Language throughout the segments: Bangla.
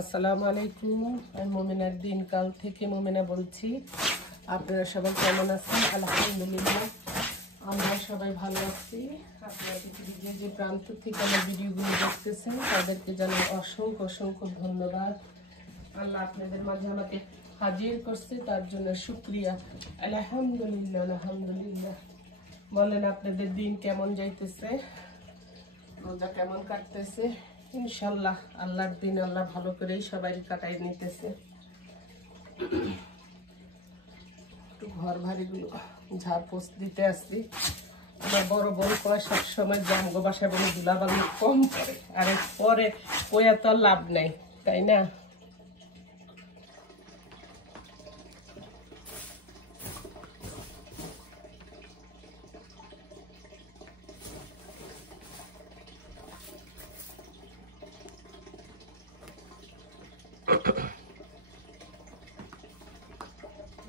আসসালামু আলাইকুম। আমি মুমিনার দিনকাল থেকে মুমিনা বলছি। আপনারা সবাই কেমন আছেন? আলহামদুলিল্লাহ আমরা সবাই ভালো আছি। আপনারা পৃথিবীর যে প্রান্ত থেকে আমার ভিডিওগুলো দেখতেছেন তাদেরকে জানাই অসংখ্য অসংখ্য ধন্যবাদ। আল্লাহ আপনাদের মাঝে আমাকে হাজির করছে, তার জন্য শুকরিয়া। আলহামদুলিল্লাহ আলহামদুলিল্লাহ। বলেন আপনাদের দিন কেমন যাইতেছে, রোজা কেমন কাটতেছে? ইনশাল্লাহ আল্লাহর দিন আল্লাহ ভালো করেই সবাই কাটাই নিতেছে। একটু ঘর ভারীগুলো ঝাড় পোস্ট দিতে আসছি। আমার বড় বড় কয় সবসময় জামগো বাসায় বলে ধুলাবালি কম করে, আর পরে কয়া তো লাভ নাই, তাই না?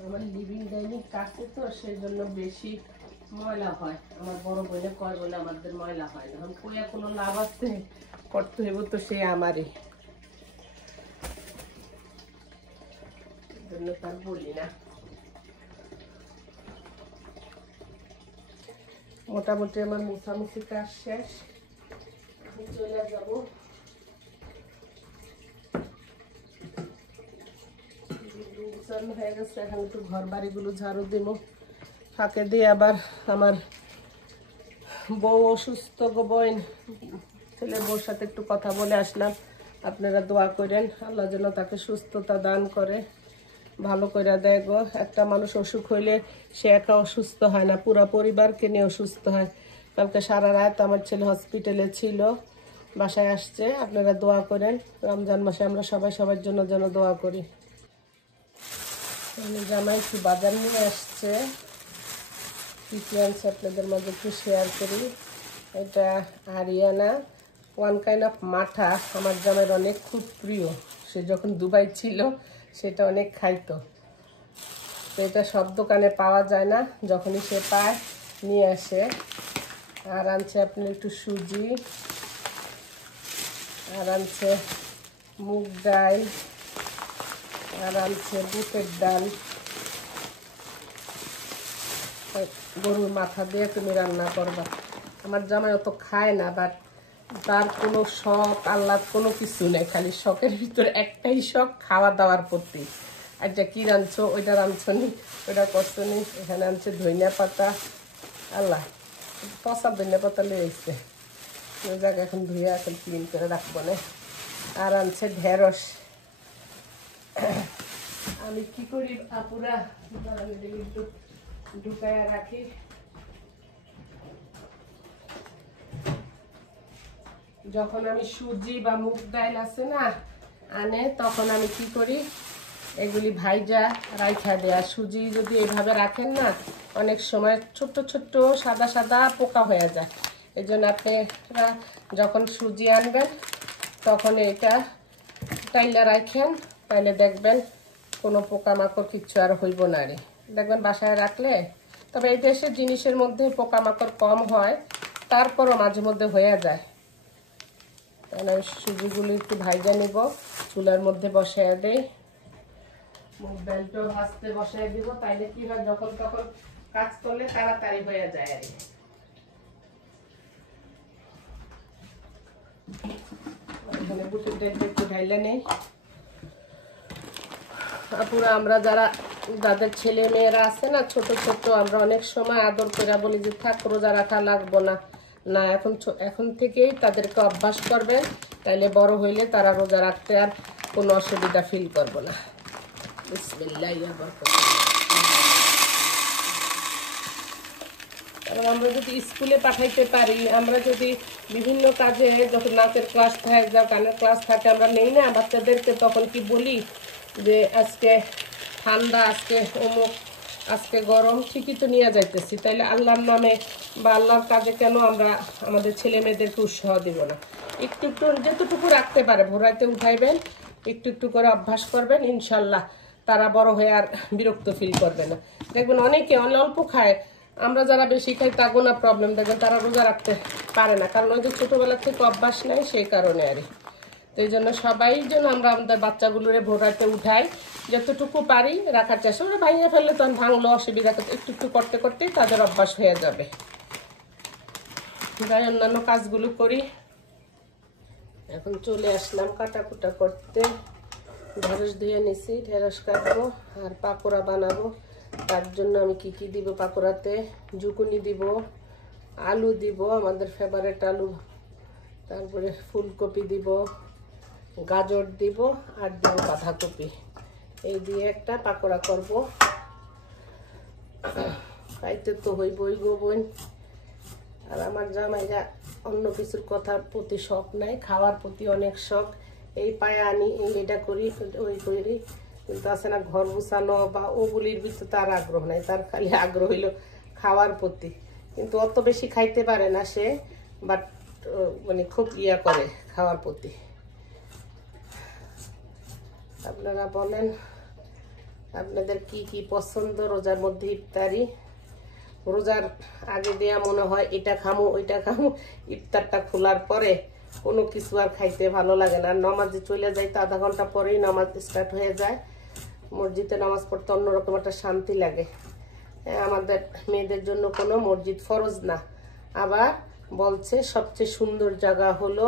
আমার লিভিং ডাইনিং কাছে তো সেই জন্য বেশি ময়লা হয়। আমার বড় বোনে কয় বলে আমাদের ময়লা হয় না। এখন কইয়া কোনো লাভ আছে? করতে হইব তো সে আমারই, জন্য তার বলি না। মোটামুটি আমার মুছামুছি কাজ শেষ, আমি চলে যাবো। হয়ে গেছে, এখন একটু ঘর বাড়িগুলো ঝাড়ু দিব। ফাঁকে দিয়ে আবার আমার বউ অসুস্থ গো, বোন ছেলে বউর সাথে একটু কথা বলে আসলাম। আপনারা দোয়া করেন আল্লাহ যেন তাকে সুস্থতা দান করে, ভালো করে দেয় গো। একটা মানুষ অসুখ হইলে সে একা অসুস্থ হয় না, পুরো পরিবারকে নিয়ে অসুস্থ হয়। কালকে সারা রাত আমার ছেলে হসপিটালে ছিল, বাসায় আসছে। আপনারা দোয়া করেন, রমজান মাসে আমরা সবাই সবার জন্য যেন দোয়া করি। জামাই একটু বাজার নিয়ে আসছে, কি কি আনছে আপনাদের মাঝে একটু শেয়ার করি। এটা হারিয়ানা ওয়ান কাইন্ড অফ মাঠা, আমার জামাইয়ের অনেক খুব প্রিয়। সে যখন দুবাই ছিল সেটা অনেক খাইতো। তো এটা সব দোকানে পাওয়া যায় না, যখনই সে পায় নিয়ে আসে। আর আনছে আপনার একটু সুজি, আর আনছে মুগ ডাল, আর আনছে বুটের ডাল। গরুর মাথা দিয়ে তুমি রান্না করবা। আমার জামাই অত খায় না, বাট তার কোনো শখ আহ্লাদ কোনো কিছু নেই, খালি শখের ভিতরে একটাই শখ, খাওয়া দাওয়ার প্রতি। একটা কি রাঁধছো, ওইটা রাঁধছো নি, ওইটা করছো নি। এখানে আনছে ধনিয়া পাতা, আল্লাহ পচা ধনিয়া পাতা লিয়ে এসছে, ওই জায়গা এখন ধুয়ে এখন ক্লিন করে রাখবো না। আর আনছে ঢেঁড়স। আমি কি করি আপুরা, একটু ঢুকায়া রাখি। যখন আমি সুজি বা মুগ ডাল আছে না আনে, তখন আমি কি করি, এগুলি ভাইজা রাইখা দেয়। আর সুজি যদি এইভাবে রাখেন না, অনেক সময় ছোট্ট ছোট্ট সাদা সাদা পোকা হয়ে যায়। এই জন্য আপনারা যখন সুজি আনবেন তখন এটা টাইলা রাখেন, তাইলে দেখবেন কোনো পোকামাকড় কিচ্ছু আর হইব না রে। দেখবেন বাসায় রাখলে, তবে এই দেশের জিনিসের মধ্যে পোকামাকড় কম হয়, তারপরও মাঝে মধ্যে হয়ে যায়। তাহলে আমি সুজিগুলো একটু ভাইজা নিব, চুলার মধ্যে বসায় দেই। মুগ ডালটাও ভাজতে বসায় দিব, তাইলে কি হয় যখন তখন কাজ করলে তাড়াতাড়ি হয়ে যায় আর এখানে বুটের ডালটা একটু ঢাইলে নেই। আপুরা আমরা যাদের ছেলে মেয়েরা আছে না ছোট ছোট, আমরা অনেক সময় আদর করে বলি যে থাক রোজা রাখা লাগবো না। না, এখন থেকেই তাদেরকে অভ্যাস করবেন, তাইলে বড় হইলে তারা রোজা রাখতে আর কোনো অসুবিধা ফিল করবো না। বিসমিল্লাহির বরকত। আমরা যদি স্কুলে পাঠাইতে পারি, আমরা যদি বিভিন্ন কাজে, যখন নাচের ক্লাস থাকে যা গানের ক্লাস থাকে আমরা নেই না বাচ্চাদেরকে, তখন কি বলি যে আজকে ঠান্ডা, আজকে অমুক, আজকে গরম, ঠিকই তো নিয়ে যাইতেছি। তাইলে আল্লাহর নামে বা আল্লাহর কাজে কেন আমরা আমাদের ছেলে মেয়েদেরকে উৎসাহ দিব না? একটু একটু যেতটুকু রাখতে পারে ভোরাইতে উঠাইবেন, একটু একটু করে অভ্যাস করবেন, ইনশাল্লাহ তারা বড় হয়ে আর বিরক্ত ফিল করবে না। দেখবেন অনেকে অল্প খায়, আমরা যারা বেশি খাই তা কোনো প্রবলেম, দেখবেন তারা রোজা রাখতে পারে না, কারণ ওই যে ছোটোবেলা থেকে অভ্যাস নাই, সেই কারণে আর। তো এই জন্য সবাই জন্য আমরা আমাদের বাচ্চাগুলোরে ভোর রাতে উঠাই, যতটুকু পারি রাখার চেষ্টা। ওরা ভাঙিয়ে ফেললে তখন ভাঙলো, অসুবিধা একটু একটু করতে করতেই তাদের অভ্যাস হয়ে যাবে। তাই অন্যান্য কাজগুলো করি। এখন চলে আসলাম কাটাকুটা করতে। ঢেঁড়স ধুয়ে নিছি, ঢেঁড়স কাটবো আর পাকোড়া বানাবো। তার জন্য আমি কি কি দিব পাকোড়াতে, জুকুনি দিব, আলু দিব, আমাদের ফেভারিট আলু, তারপরে ফুলকপি দিব, গাজর দিব আর দিব বাঁধাকপি। এই দিয়ে একটা পাকোড়া করব। খাইতে তো হইবই গো বোন। আর আমার জামাইরা অন্য কিছুর কথার প্রতি শখ নাই, খাওয়ার প্রতি অনেক শখ। এই পায়ে আনি, এটা করি, ওই করি, কিন্তু আছে না ঘর গুছানো বা ওগুলির ভিতরে তার আগ্রহ নাই। তার খালি আগ্রহ হইল খাওয়ার প্রতি, কিন্তু অত বেশি খাইতে পারে না সে, বাট মানে খুব ইয়া করে খাওয়ার প্রতি। আপনারা বলেন আপনাদের কি কি পছন্দ রোজার মধ্যে ইফতারি? রোজার আগে দেয়া মনে হয় এটা খামো ওইটা খামো, ইফতারটা খোলার পরে কোনো কিছু আর খাইতে ভালো লাগে না। নামাজে চলে যাইতে আধা ঘন্টা পরেই নামাজ স্টার্ট হয়ে যায়। মসজিদে নামাজ পড়তে অন্যরকম একটা শান্তি লাগে। আমাদের মেয়েদের জন্য কোনো মসজিদ ফরজ না, আবার বলছে সবচেয়ে সুন্দর জায়গা হলো,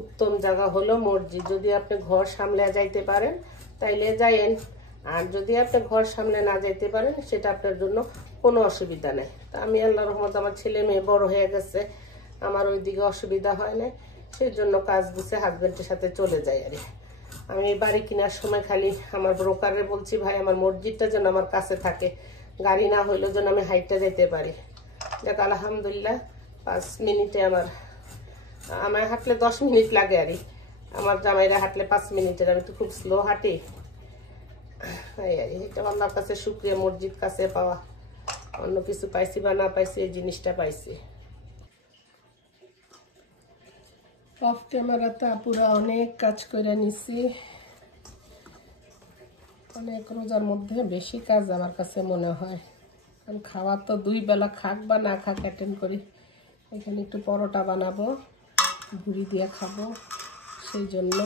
উত্তম জায়গা হলো মসজিদ। যদি আপনি ঘর সামলে যাইতে পারেন তাইলে যাইয়েন, আর যদি আপনি ঘর সামনে না যাইতে পারেন সেটা আপনার জন্য কোনো অসুবিধা নেই। তা আমি আল্লাহর রহমত আমার ছেলে মেয়ে বড় হয়ে গেছে, আমার ওইদিকে অসুবিধা হয় না, সেই জন্য কাজ গুছে হাজব্যান্ডের সাথে চলে যাই। আর আমি বাড়ি কেনার সময় খালি আমার ব্রোকারে বলছি, ভাই আমার মসজিদটা যেন আমার কাছে থাকে, গাড়ি না হইলেও যেন আমি হাইটটা যেতে পারি। দেখ আলহামদুলিল্লাহ 5 মিনিটে আমার হাঁটলে 10 মিনিট লাগে। আর আমার জামাইরা হাঁটলে 5 মিনিটের, আমি তো খুব স্লো হাঁটি। এটা আল্লাহর কাছে শুকরিয়া, মসজিদ কাছে পাওয়া। অন্য কিছু পাইছি বা না পাইছি, এই জিনিসটা পাইছি। অফ ক্যামেরাতে আপুরা অনেক কাজ করে নিছি, অনেক। রোজার মধ্যে বেশি কাজ আমার কাছে মনে হয়, কারণ খাওয়া তো 2 বেলা, খাক বা না খাক অ্যাটেন্ড করি। এখানে একটু পরোটা বানাবো, ভুড়ি দিয়ে খাবো, সেই জন্য।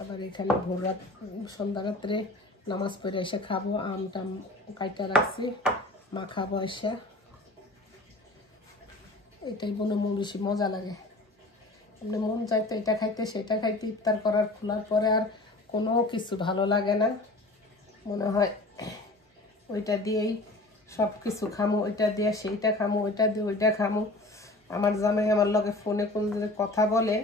আবার এখানে ভোর রাত সন্ধ্যা রাত্রে নামাজ পড়ে এসে খাবো। আমটা কাইটা রাখছি, মা খাবো এসে। এটাই মনে বেশি মজা লাগে। আপনি মন চাইতে এটা খাইতে সেটা খাইতে, ইফতার করার খোলার পরে আর কোনো কিছু ভালো লাগে না। মনে হয় ওইটা দিয়েই সব কিছু খামো, ওইটা দিয়ে সেইটা খামো, ওইটা দিয়ে ওইটা খামো। আমার জামাই আমার লগে ফোনে কোন কথা বলে,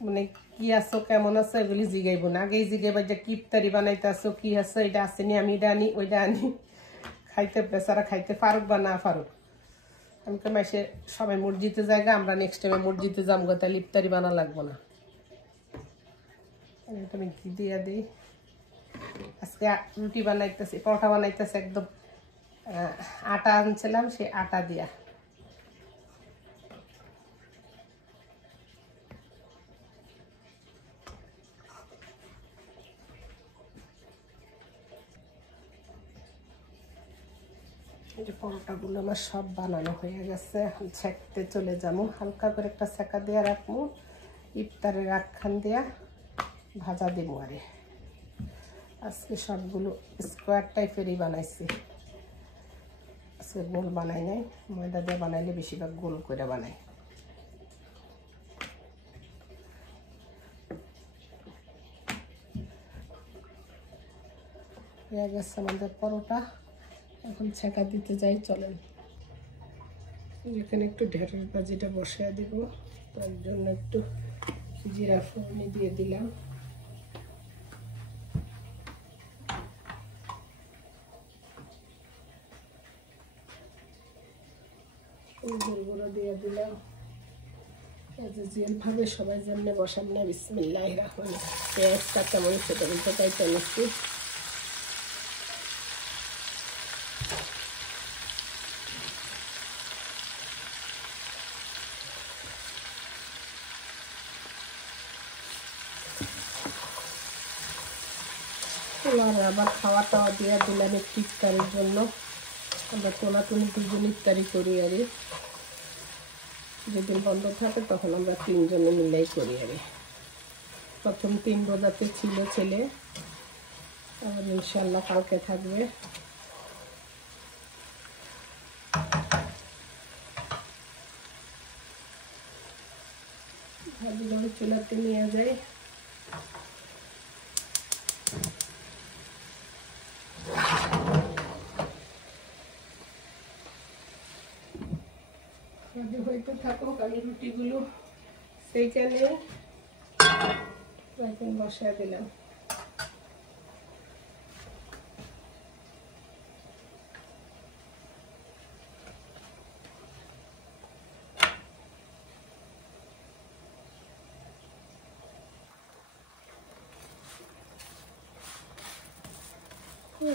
মানে কি আছো কেমন আছো এগুলি জিগাইব না, আগেই জিগাইবা যে কি ইফতারি বানাইতেছো, কি আছে, এটা আসেনি, আমি এটা আনি ওইটা আনি। খাইতে বেচারা খাইতে পারুক বা না পারুক। আমি তো মাসে সবাই মসজিদে জায়গা, আমরা নেক্সট টাইমে মসজিদে যাবো, তাহলে ইফতারি বানা লাগবো না। এটা আমি ঘি দিয়ে দিই। আজকে রুটি বানাইতেছি, পরোটা বানাইতেছি, একদম আটা আনছিলাম, সে আটা দিয়া। এই যে পরোটাগুলো আমার সব বানানো হয়ে গেছে, ছেঁকতে চলে যাবো। হালকা করে একটা সেকা দিয়ে রাখবো, ইফতারের রাখান দিয়া ভাজা দিব। আরে আজকে সবগুলো স্কোয়ার টাইপেরই বানাইছি, আজকে গোল বানাই নাই। ময়দা দিয়ে বানাইলে বেশিরভাগ গোল করে বানাই। হয়ে গেছে আমাদের পরোটা, এখন ছেঁকা দিতে যাই, চলেন। এখানে একটু ঢেঁড়স ভাজিটা বসিয়ে দিব, তার জন্য একটু জিরা ফোড়নি দিয়ে দিলাম। গুঁড়ো দিয়ে দিলাম। যেভাবে সবাই যেমনি বসান না, বিসমিল্লাহির রহমানির রহিম। পেঁয়াজটা কেমন সেটা বলতে চাইতে নিচ্ছি। আবার খাওয়া টাওয়া দিয়ে দিলাম একটু ইফতারের জন্য। আমরা টোনাটুনি দুজন ইফতারি করি। আর যেদিন বন্ধ থাকে তখন আমরা 3 জনে মিলেই করি। আমি প্রথম 3 রোজাতে ছিল ছেলে, আর ইনশাআল্লাহ কালকে থাকবে। ভাজিগুলো চুলাতে নিয়ে যাই। হইতে থাকুক, আমি রুটিগুলো সেইখানে এখন বসায় দিলাম।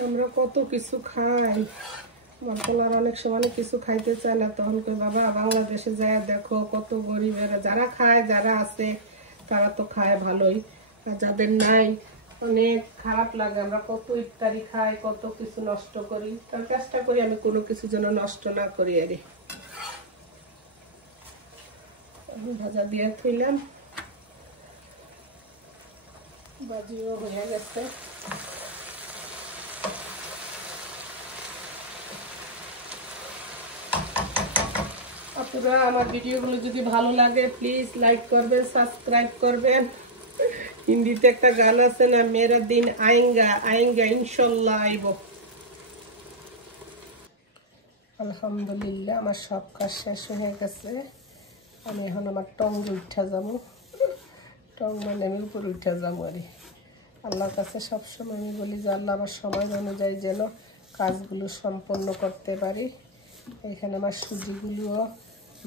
আমরা কত কিছু খাই, বর্তমান অনেক সময় কিছু খাইতে চায় না, তখন কই বাবা বাংলাদেশে যায় দেখো কত গরিবেরা, যারা খায় যারা আছে তারা তো খায় ভালোই, আর যাদের নাই অনেক খারাপ লাগে। আমরা কত ইফতারি খাই, কত কিছু নষ্ট করি, তার চেষ্টা করি আমি কোনো কিছু যেন নষ্ট না করি। আরে ভাজা দিয়ে থইলাম, ভাজিও হয়ে গেছে। আপনারা আমার ভিডিওগুলো যদি ভালো লাগে প্লিজ লাইক করবেন, সাবস্ক্রাইব করবেন। হিন্দিতে একটা গান আছে না, মেরা দিন আয়েঙ্গা আয়েঙ্গা ইনশাল্লাহ আইব। আলহামদুলিল্লাহ আমার সব কাজ শেষ হয়ে গেছে। আমি এখন আমার টং উঠা যাবো, টং মানে আমি উপরে উঠা যাবো। আর আল্লাহর কাছে সবসময় আমি বলি যে আল্লাহ আমার সময় অনুযায়ী যেন কাজগুলো সম্পন্ন করতে পারি। এখানে আমার সুজিগুলোও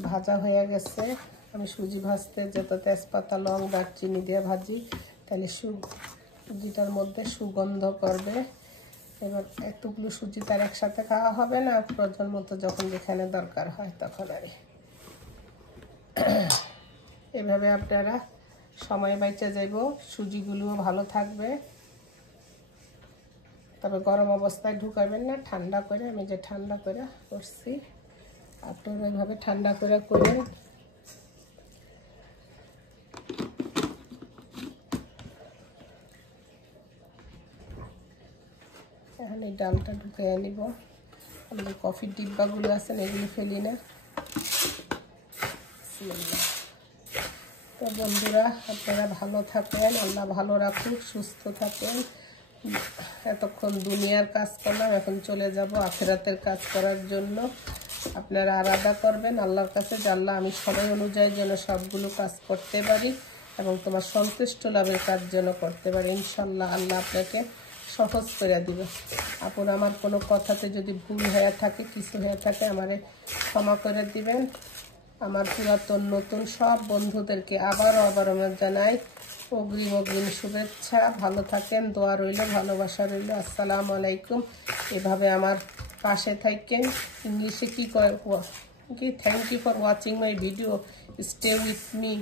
ভাজা হয়ে গেছে। আমি সুজি ভাজতে যত তেজপাতা লং দারচিনি দিয়ে ভাজি, তাহলে সুজিটার মধ্যে সুগন্ধ করবে। এবার এতগুলো সুজি তার একসাথে খাওয়া হবে না, প্রয়োজন মতো যখন যেখানে দরকার হয় তখন। আর এভাবে আপনারা সময় বাইচে যাইব, সুজিগুলোও ভালো থাকবে। তবে গরম অবস্থায় ঢুকাবেন না, ঠান্ডা করে, আমি যে ঠান্ডা করে করছি আপনারা এইভাবে ঠান্ডা করে করেন। এখন এই ডালটা ঢুকিয়ে নিব। আমাদের কফির ডিব্বাগুলো আছে না, এগুলো ফেলি না। তো বন্ধুরা আপনারা ভালো থাকেন, আল্লাহ ভালো রাখুক, সুস্থ থাকেন। এতক্ষণ দুনিয়ার কাজ করলাম, এখন চলে যাব আখিরাতের কাজ করার জন্য। আপনারা আরাধনা করবেন আল্লাহর কাছে যে আল্লাহ আমি সময় অনুযায়ী যেন সবগুলো কাজ করতে পারি এবং তোমার সন্তুষ্ট লাভের কাজ যেন করতে পারি। ইনশাল্লাহ আল্লাহ আপনাকে সহজ করে দিবে। আপনি আমার কোনো কথাতে যদি ভুল হয়ে থাকে, কিছু হয়ে থাকে, আমারে ক্ষমা করে দিবেন। আমার পুরাতন নতুন সব বন্ধুদেরকে আবারও আমার জানাই অগ্রিম শুভেচ্ছা। ভালো থাকেন, দোয়া রইল, ভালোবাসা রইল। আসসালামু আলাইকুম। এভাবে আমার পাশে থাকেন। ইংলিশে কি thank you for watching my video, stay with me.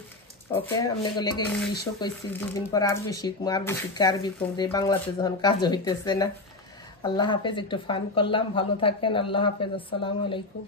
Okay, আপনাকে লেগে ইংলিশও কইছি, 2 দিন পর আরবি শিখবো, আরবি কম দিয়ে বাংলাতে যখন কাজ হইতেছে না। আল্লাহ হাফেজ, একটু ফান করলাম। ভালো থাকেন, আল্লাহ হাফেজ, আসসালামু আলাইকুম।